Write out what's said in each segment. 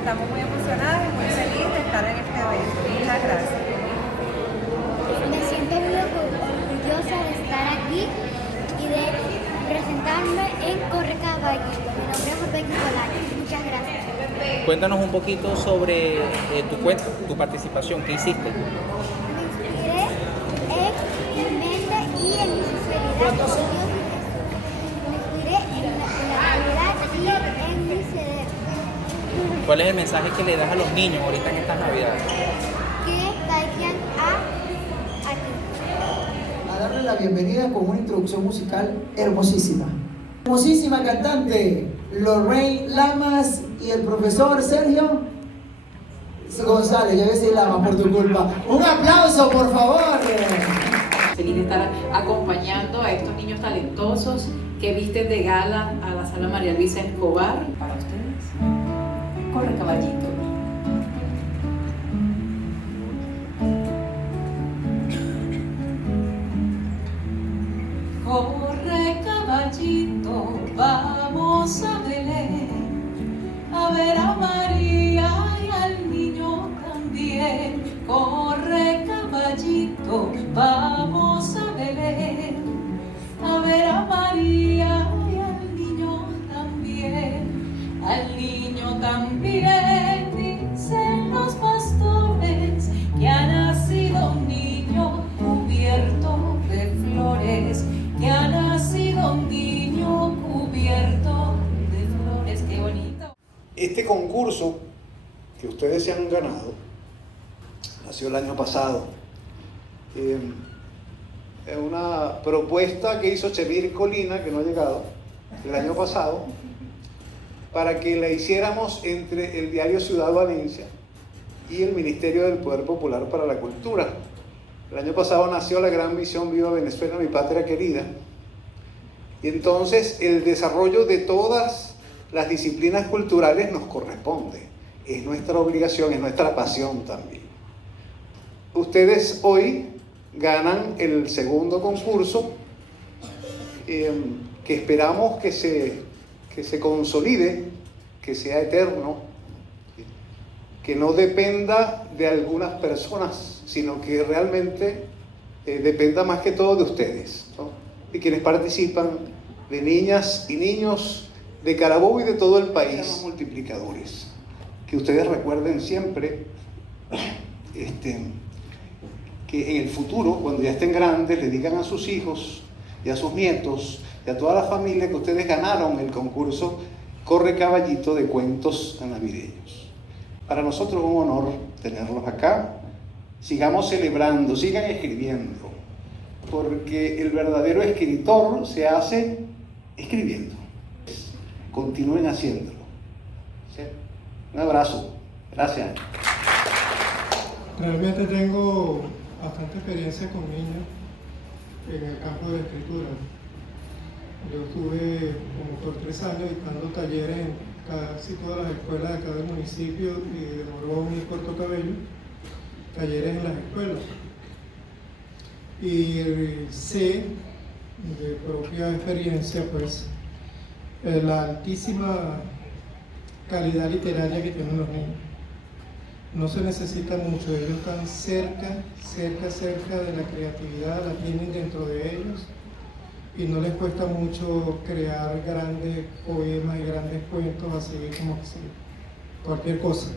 Estamos muy emocionadas y muy felices de estar en este evento. Muchas gracias. Me siento muy orgullosa de estar aquí y de presentarme en Corre Caballito. Mi nombre es Becky Bolaños. Muchas gracias. Cuéntanos un poquito sobre tu participación, ¿qué hiciste? Me inspiré en mi mente y en mi sinceridad con Dios y Jesús. Me inspiré en la calidad y en mi cerebro. ¿Cuál es el mensaje que le das a los niños ahorita en estas Navidades? Que caigan aquí. A darle la bienvenida con una introducción musical hermosísima. Hermosísima cantante Lorraine Lamas y el profesor Sergio González. Ya voy a decir Lamas por tu culpa. Un aplauso, por favor. Feliz de estar acompañando a estos niños talentosos que visten de gala a la Sala María Luisa Escobar. Para ustedes, Corre Caballito. Corre caballito, vamos a Belén, a ver a María y al niño también. Corre caballito, vamos a Belén, a ver a María y al niño también. Al niño también, dicen los pastores, que ha nacido un niño cubierto de flores, que ha nacido un niño cubierto de flores. ¡Qué bonito! Este concurso que ustedes se han ganado nació el año pasado. Es una propuesta que hizo Chemir Colina, que no ha llegado, el año pasado, para que la hiciéramos entre el diario Ciudad Valencia y el Ministerio del Poder Popular para la Cultura. El año pasado nació la gran misión Viva Venezuela, mi patria querida. Y entonces el desarrollo de todas las disciplinas culturales nos corresponde. Es nuestra obligación, es nuestra pasión también. Ustedes hoy ganan el segundo concurso que esperamos que se consolide, que sea eterno, que no dependa de algunas personas, sino que realmente dependa más que todo de ustedes, ¿no? Y quienes participan, de niñas y niños de Carabobo y de todo el país, multiplicadores. Que ustedes recuerden siempre que en el futuro, cuando ya estén grandes, le digan a sus hijos y a sus nietos y a toda la familia que ustedes ganaron el concurso Corre Caballito de cuentos navideños. Para nosotros es un honor tenerlos acá. Sigamos celebrando, sigan escribiendo, porque el verdadero escritor se hace escribiendo. Continúen haciéndolo. ¿Sí? Un abrazo. Gracias. Realmente tengo bastante experiencia con niños en el campo de la escritura. Yo estuve como por 3 años dictando talleres en casi todas las escuelas de acá del municipio y de Morón y Puerto Cabello, talleres en las escuelas. Y sé de propia experiencia pues la altísima calidad literaria que tienen los niños. No se necesita mucho, ellos están cerca de la creatividad, la tienen dentro de ellos y no les cuesta mucho crear grandes poemas y grandes cuentos así como que sí, cualquier cosa.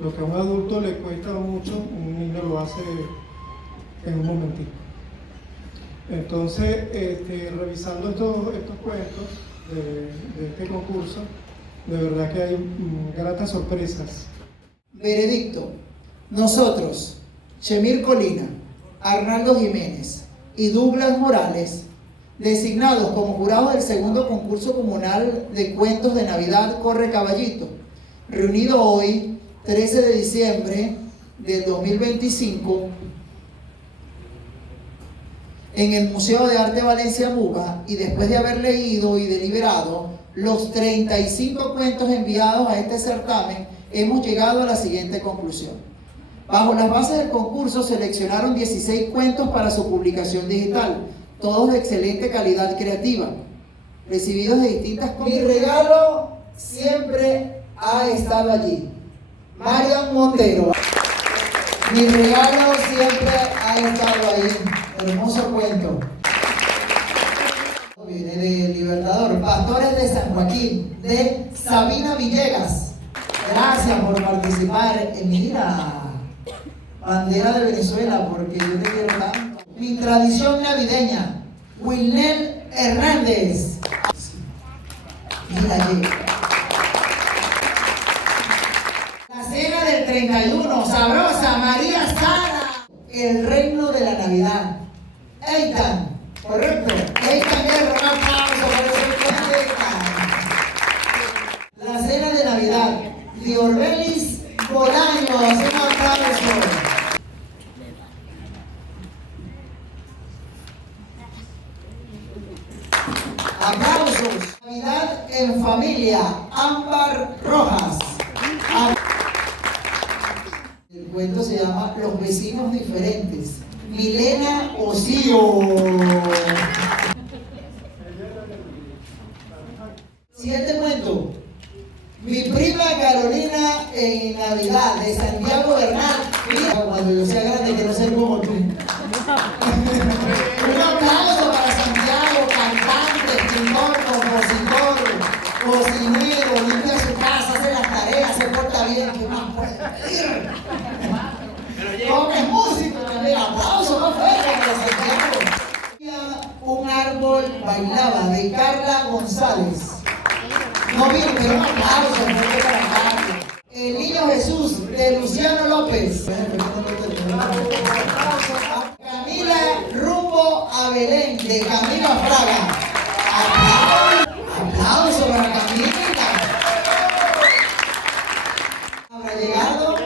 Lo que a un adulto le cuesta mucho, un niño lo hace en un momentito. Entonces, revisando estos cuentos de este concurso, de verdad que hay gratas sorpresas. Veredicto. Nosotros, Chemir Colina, Arnaldo Jiménez y Douglas Morales, designados como jurados del segundo concurso comunal de cuentos de Navidad Corre Caballito, reunido hoy, 13 de diciembre del 2025, en el Museo de Arte Valencia Buga, y después de haber leído y deliberado los 35 cuentos enviados a este certamen, hemos llegado a la siguiente conclusión. Bajo las bases del concurso seleccionaron 16 cuentos para su publicación digital, todos de excelente calidad creativa, recibidos de distintas... Mi regalo siempre ha estado allí. Marian Montero. Mi regalo siempre ha estado ahí. Hermoso cuento. Viene de Libertador. Pastores de San Joaquín, de Sabina Villegas. Gracias por participar. Mira, bandera de Venezuela, porque yo te quiero tanto. Mi tradición navideña, Wilnel Hernández. Mira allí. La cena del 31, sabrosa, María Sara. El reino de la Navidad. Eitan, correcto. Eitan Guerra, un aplauso para ese Eitan. La cena de Navidad. Diorbelis Bolaños, un aplauso. Aplausos. Navidad en familia, Ámbar Rojas. El cuento se llama Los vecinos diferentes. Milena Osío. Siguiente cuento. Mi prima Carolina en Navidad, de Santiago Bernal. Mira, cuando yo sea grande quiero ser como tú. Un aplauso para Santiago, cantante, escritor, compositor, cocinero, limpia su casa, hace las tareas, se porta bien. ¿Qué más puede pedir? Como es músico también. Aplauso más fuerte para Santiago. Un árbol bailaba, de Carla González. No vino, pero un aplauso fuerte para Carla. El niño Jesús, de Luciano López. Camila rumbo a Belén, de Camila Fraga. Aplauso para Camila. Habrá llegado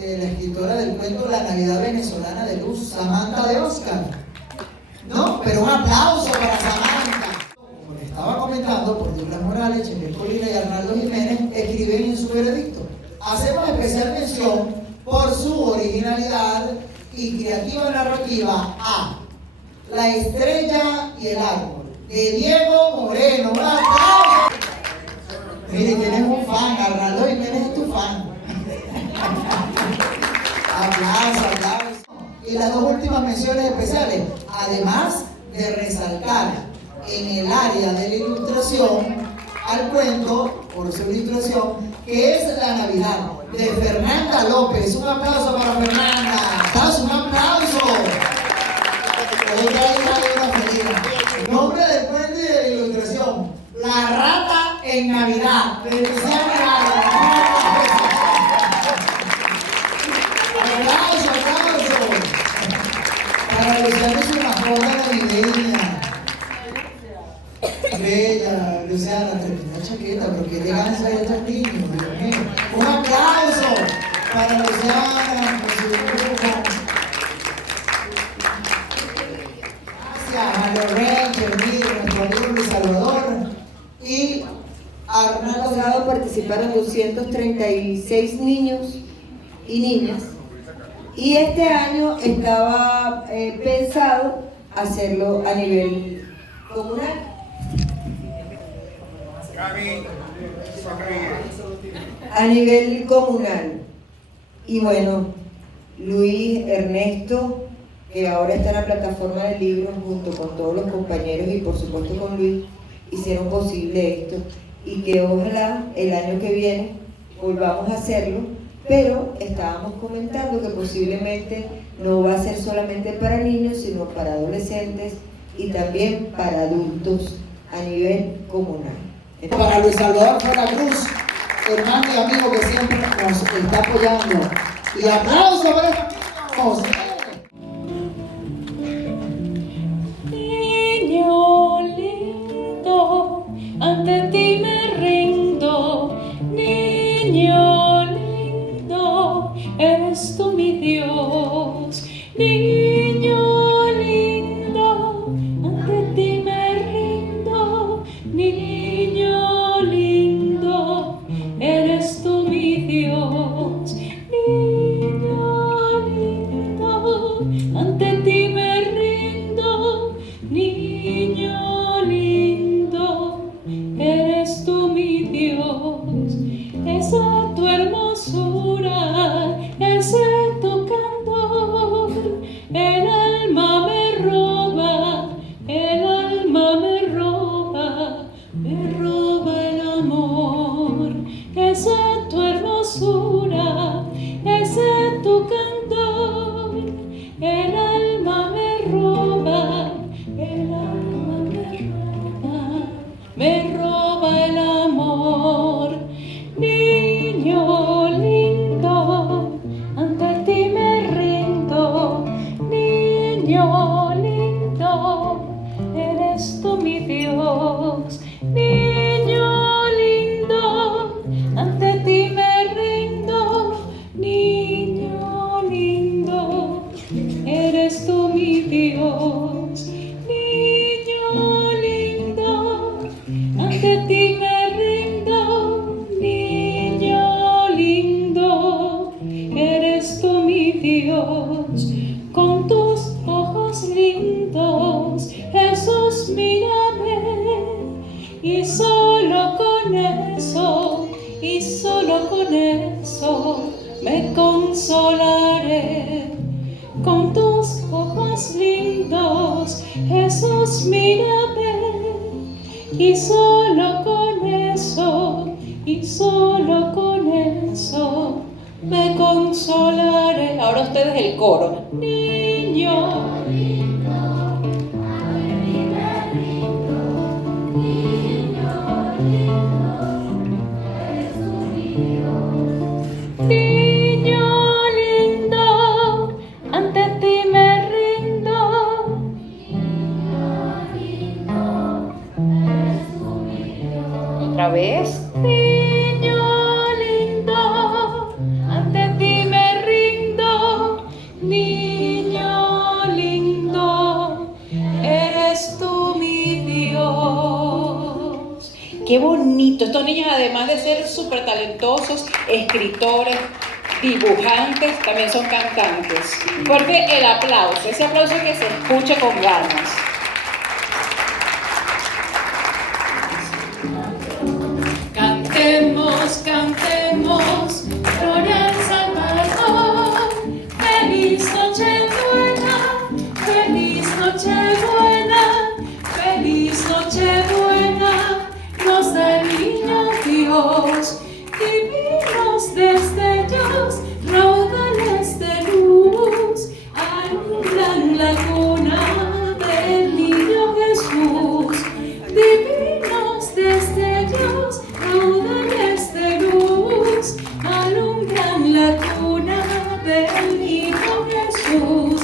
la escritora del cuento La Navidad Venezolana de Luz, Samantha de Oscar. No, pero un aplauso para Samantha. Como les estaba comentando, por Douglas Morales, Chemir Colina y Arnaldo Jiménez escriben en su veredicto. Hacemos especial mención por su originalidad y creativa narrativa a La estrella y el árbol, de Diego Moreno. ¡Un aplauso! Mire, tienes un fan, Arnaldo Jiménez es tu fan. Aplauso, aplauso. Y las dos últimas menciones especiales, además de resaltar en el área de la ilustración al cuento, por su ilustración, que es La Navidad, de Fernanda López. Un aplauso para Fernanda. Un aplauso. Nombre del cuento y de la ilustración, La Rata en Navidad, de Luciana Galo. Aplauso, aplauso. Para Luciana es una mascota navideña. Bella, Luciana, tremenda chaqueta, pero qué elegancia de estos niños, Dios mío. Un aplauso para Luciana por su grupo. Gracias a Lorenzo, nuestro amigo Luis Salvador y Arnaldo. Logrado participaron 236 niños y niñas, y este año estaba pensado hacerlo a nivel comunal. A nivel comunal. Y bueno, Luis, Ernesto, que ahora está en la plataforma del libro junto con todos los compañeros y por supuesto con Luis, hicieron posible esto, y que ojalá el año que viene volvamos a hacerlo, pero estábamos comentando que posiblemente no va a ser solamente para niños, sino para adolescentes y también para adultos a nivel comunal. Para Luis Salvador Fuera Cruz, hermano y amigo que siempre nos está apoyando. Y aplausos para estos niños. Niño lindo, ante ti me rindo. Niño lindo, eres tú mi Dios. Niño lindo, ante ti me rindo. Niño lindo, eres tú mi Dios. Niño lindo, ante ti me rindo. Niño lindo, eres tú mi Dios. Esa tu hermosura Niño lindo, eres tú mi Dios. Niño lindo, ante ti me rindo. Niño lindo, eres tú mi Dios. Niño lindo, ante ti me rindo. Niño lindo, eres tú mi Dios. Con tus ojos lindos, Jesús, mírame, y solo con eso me consolaré. Con tus ojos lindos, Jesús, mírame, y solo con eso me consolaré. Ahora ustedes el coro. Niño Niño lindo, ante ti me rindo. Otra vez. Niño lindo, ante ti me rindo. Niño lindo, eres tú mi Dios. Qué bonito. Estos niños, además de ser súper talentosos, escritores, dibujantes, también son cantantes. Porque el aplauso, ese aplauso que se escuche con ganas. Cantemos, cantemos, gloria al Salvador. Feliz noche buena, feliz noche buena, feliz noche buena, nos da el niño Dios. Divinos destellos, raudales de luz, alumbran la cuna del niño Jesús. Divinos destellos, raudales de luz, alumbran la cuna del niño Jesús.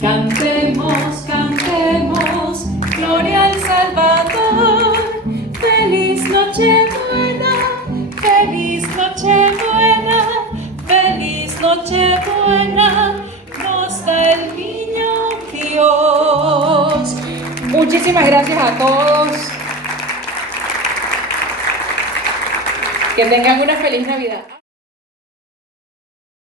Cantemos, cantemos, gloria al Salvador. Feliz noche buena, feliz noche buena, feliz noche buena, nos da el niño Dios. Muchísimas gracias a todos. Que tengan una feliz Navidad.